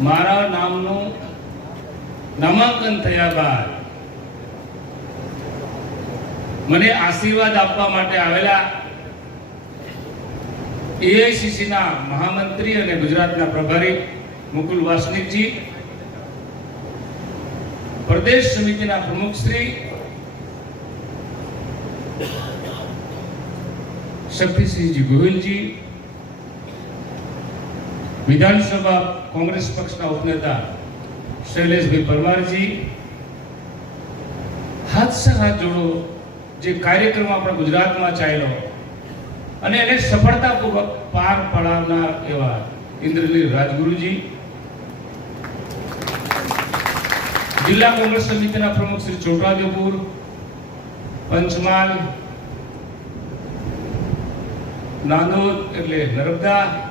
મારા નામનું નામાંકન થયા બાદ મને આશીર્વાદ આપવા માટે આવેલા એઆઈસીસીના મહામંત્રી અને ગુજરાતના પ્રભારી મુકુલ વાસનિકજી, પ્રદેશ સમિતિના પ્રમુખ શ્રી શક્તિસિંહજી ગોહિલજી વિધાનસભા કોંગ્રેસ પક્ષના ઉપનેતા શૈલેષભાઈ પરમારજી હાથ હાથ જોડો જે કાર્યક્રમ આપણા ગુજરાતમાં ચાલ્યો અને એને સફળતાપૂર્વક પાર પડાવનાર એવા ઇન્દ્રનીલ રાજગુરુજી, જિલ્લા કોંગ્રેસ સમિતિના પ્રમુખ શ્રી છોટાઉદેપુર પંચમહાલ નાંદોદ એટલે નર્મદા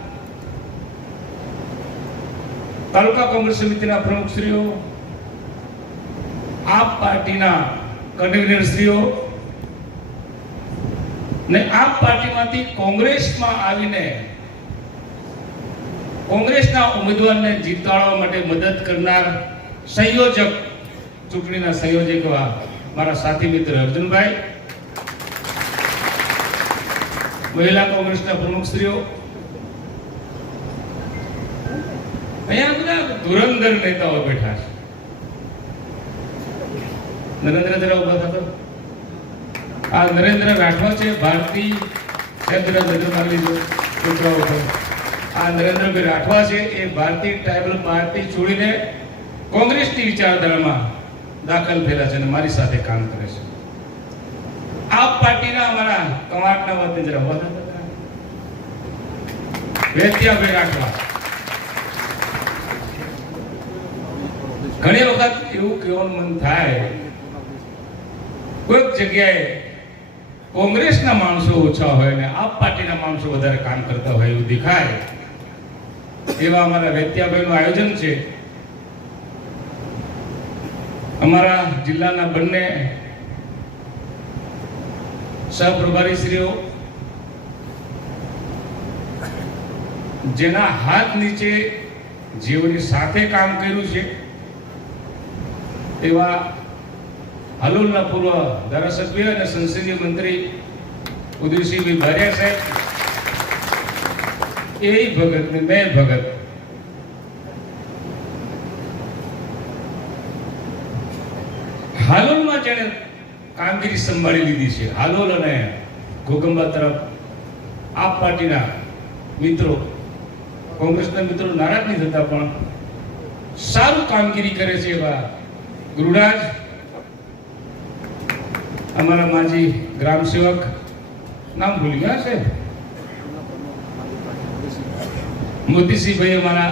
તાલુકા કોંગ્રેસ સમિતિના પ્રમુખશ્રીઓ આપ પાર્ટીના કન્વીનરશ્રીઓ ને આપ પાર્ટીમાંથી કોંગ્રેસમાં આવીને કોંગ્રેસના ઉમેદવારને જીતાડવા માટે મદદ કરનાર સંયોજક, ચૂંટણીના સંયોજક મારા સાથી મિત્ર અર્જુનભાઈ, મહિલા કોંગ્રેસના પ્રમુખશ્રીઓ અહીંયા બધા ધુરંધર નેતાઓ બેઠા છે. નરેન્દ્ર જરા ઊભા થતો આ નરેન્દ્ર રાઠવા છે, ભારતી કેન્દ્ર નજર મારી લીધો છોકરાઓ આ નરેન્દ્રભાઈ રાઠવા છે, એ ભારતીય ટ્રાઇબલ પાર્ટી છોડીને કોંગ્રેસની વિચારધારામાં દાખલ થયેલા છે અને મારી સાથે કામ કરે છે. આ પાર્ટીના અમારા કમાટના વતી જરા થતા વેત્યાભાઈ રાઠવા. ઘણી વખત એવું કહેવાનું મન થાય, કોઈક જગ્યાએ કોંગ્રેસના માણસો ઓછા હોય ને આપ પાર્ટીના માણસો વધારે કામ કરતા હોય એવું દેખાય. એવા અમારા વેત્યાભાઈનું આયોજન છે. અમારા જિલ્લાના બંને સહપ્રભારીશ્રીઓ જેના હાથ નીચે જેઓની સાથે કામ કર્યું છે એવા હલોલના પૂર્વ ધારાસભ્ય અને સંસદીય મંત્રી ઉદયસિંહભાઈ બારિયા સાહેબ, એ ભગત ને મેં ભગત. હાલોલમાં જેણે કામગીરી સંભાળી લીધી છે, હાલોલ અને ઘોગંબા તરફ આપ પાર્ટીના મિત્રો, કોંગ્રેસના મિત્રો નારાજ નહીં થતા પણ સારું કામગીરી કરે છે એવા ગુરુરાજ, અમારા માજી ગ્રામ સેવક, નામ ભૂલી ગયા છે? મોતીસિંહભાઈ અમારા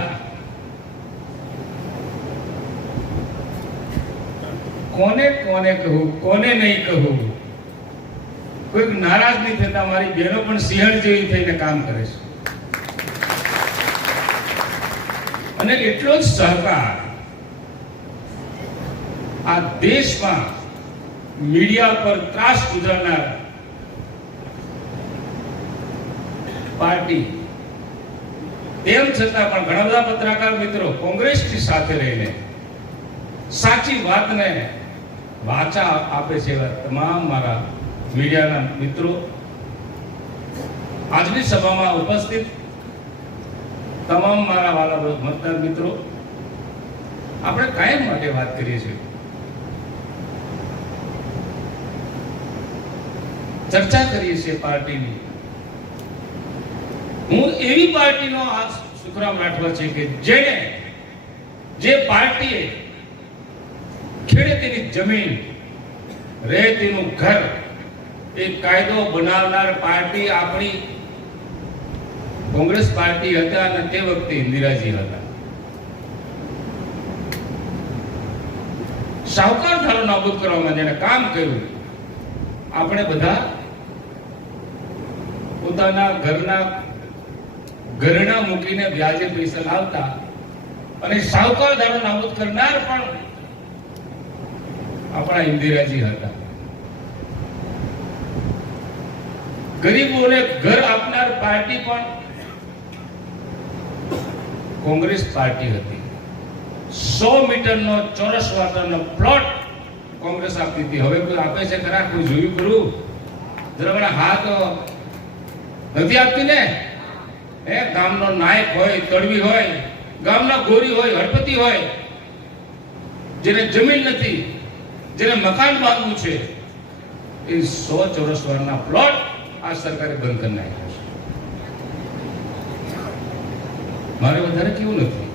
કોને કોને કહું, કોને નહીં કહું? કોઈક નારાજ નહીં થતા, મારી બહેનો પણ સિંહણ જેવી થઈને કામ કરે છે. અને એટલો જ સહકાર આ દેશમાં મીડિયા પર ત્રાસ ગુજારનાર પાર્ટી. તેમ છતાં પણ ઘણા બધા પત્રકાર મિત્રો કોંગ્રેસની સાથે રહીને સાચી વાતને વાચા આપે છે એવા તમામ મારા મીડિયાના મિત્રો. આજની સભામાં ઉપસ્થિત તમામ મારા વાલા મતદાર મિત્રો. આપણે કાયમ માટે વાત કરીએ છીએ. ચર્ચા કરીએ છીએ પાર્ટીની. હું એવી પાર્ટીનો આ સુખરામ રાઠવા છે કે જેને જે પાર્ટીએ ખેડૂતની જમીન, રહેતીનું ઘર, એ કાયદો બનાવનાર પાર્ટી આપણી કોંગ્રેસ પાર્ટી હતા અને તે વખતે ઇન્દિરાજી હતા. શાહુકાર ધારો નાબૂદ કરવામાં જેને કામ કર્યું, આપણે બધા પોતાના ઘરના ઘરના મૂકીને વ્યાજે પૈસા લાવતા અને સાહુકાર ધારો નાબૂદ કરનાર પણ આપણા ઇન્દિરાજી હતા. ગરીબોને ઘર આપનાર પાર્ટી પણ કોંગ્રેસ પાર્ટી હતી. સો મીટરનો ચોરસ વાટરનો પ્લોટ કોંગ્રેસ આપતી હતી. હવે કોઈ આપે છે ખરા? કોઈ જોયું ખરું? જરા હાથ નથી આપતી ને? હે, ગામનો નાયક હોય, તડવી હોય, ગામના ગોરી હોય હડપતિ હોય, જેને જમીન નથી, જેને મકાન બાંધવું છે, એ સો ચોરસ વારના પ્લોટ આ સરકારે બંધ કરી નાખ્યા છે. મારે વધારે કેવું નથી.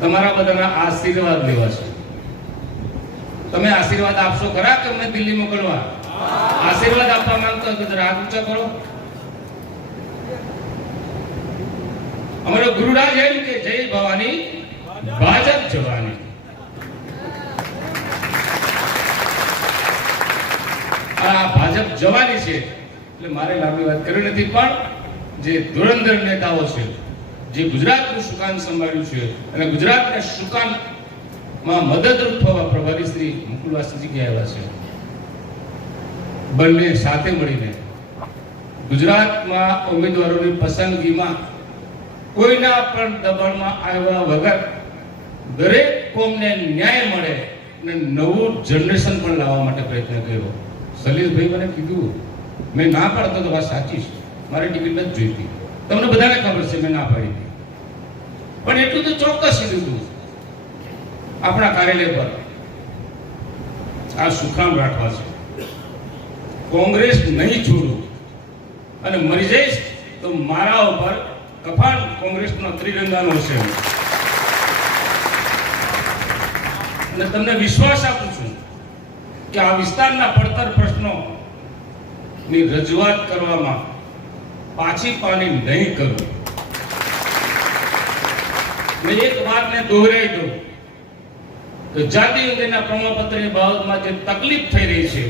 તમારા બધાના આશીર્વાદ લેવા છે. તમે આશીર્વાદ આપશો ખરા કે અમને દિલ્હી મોકલવા? આશીર્વાદ આપવા માંગતો હતો જરા હાથ ઊંચા કરો. અમારો ગુરુરાજ એમ કે જય ભવાની ભાજપ જવાની. આ ભાજપ જવાની છે એટલે મારે લાંબી વાત કરવી નથી, પણ જે ધુરંધર નેતાઓ છે, જે ગુજરાતનું સુકાન સંભાળ્યું છે અને ગુજરાતને સુકાનમાં મદદરૂપ થવા પ્રભારી શ્રી મુકુલ વાસુજી આવ્યા છે. બંને સાથે મળીને. ગુજરાતમાં ઉમેદવારોની પસંદગીમાં કોઈના પણ દબાણમાં આવ્યા વગર દરેક કોમને ન્યાય મળે અને નવું જનરેશન પણ લાવવા માટે પ્રયત્ન કર્યો. સલીલભાઈ મને કીધું, મેં ના પાડતો તો વાત સાચી છે. મારી ટિકિટ નથી જોઈતી. તમને બધાને ખબર છે, મેં ના પાડી પણ એટલું તો ચોક્કસ લીધું આપણા કાર્યાલય પર આ સુખરામ રાખવા છે. કોંગ્રેસ નહીં છોડું. અને મરી જઈશ તો મારા ઉપર કફાન કોંગ્રેસનો ત્રિરંગાનો છે. અને તમને વિશ્વાસ આપું છું કે આ વિસ્તારના પડતર પ્રશ્નો ની રજૂઆત કરવામાં પાછી પાની નહીં કરું. મેં એક વાતને દોહરાઈ દઉં. કે જાતિ અંગેના પ્રમાણપત્રની બાબતમાં જે તકલીફ થઈ રહી છે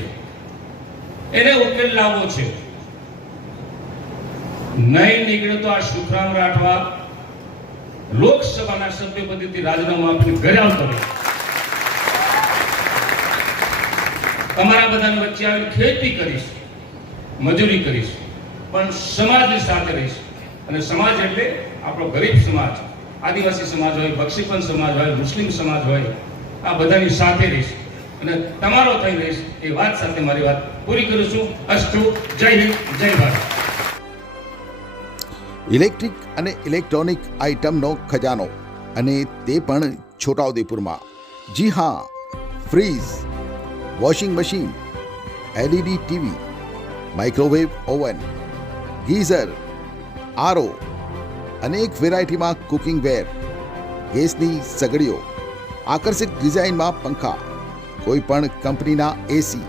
એને ઉકેલ લાવવો છે. નહીં નીકળે તો આ સુખરામ રાઠવા લોકસભાના સભ્ય પદેથી રાજીનામું આપીને ઘરે આવતો રહે. તમારા બધાની વચ્ચે આવીને ખેતી કરીશ, મજૂરી કરીશ, પણ સમાજની સાથે રહીશ. અને સમાજ એટલે આપણો ગરીબ સમાજ, આદિવાસી સમાજ હોય બક્ષીપન સમાજ હોય, મુસ્લિમ સમાજ હોય, આ બધાની સાથે રહીશ. અને તમારો થઈ રહીશ, એ વાત સાથે મારી વાત પૂરી કરું અસ્તુ જય હિન્દ. જય ભારત. ઇલેક્ટ્રિક અને ઇલેક્ટ્રોનિક આઇટમનો ખજાનો અને તે પણ છોટાઉદેપુરમાં. જી હા fridge washing machine, LED TV, microwave oven, geyser, RO અનેક વેરાયટીમાં કુકિંગ વેર, ગેસની સગડીઓ આકર્ષક ડિઝાઇનમાં પંખા, કોઈ પણ કંપનીના એસી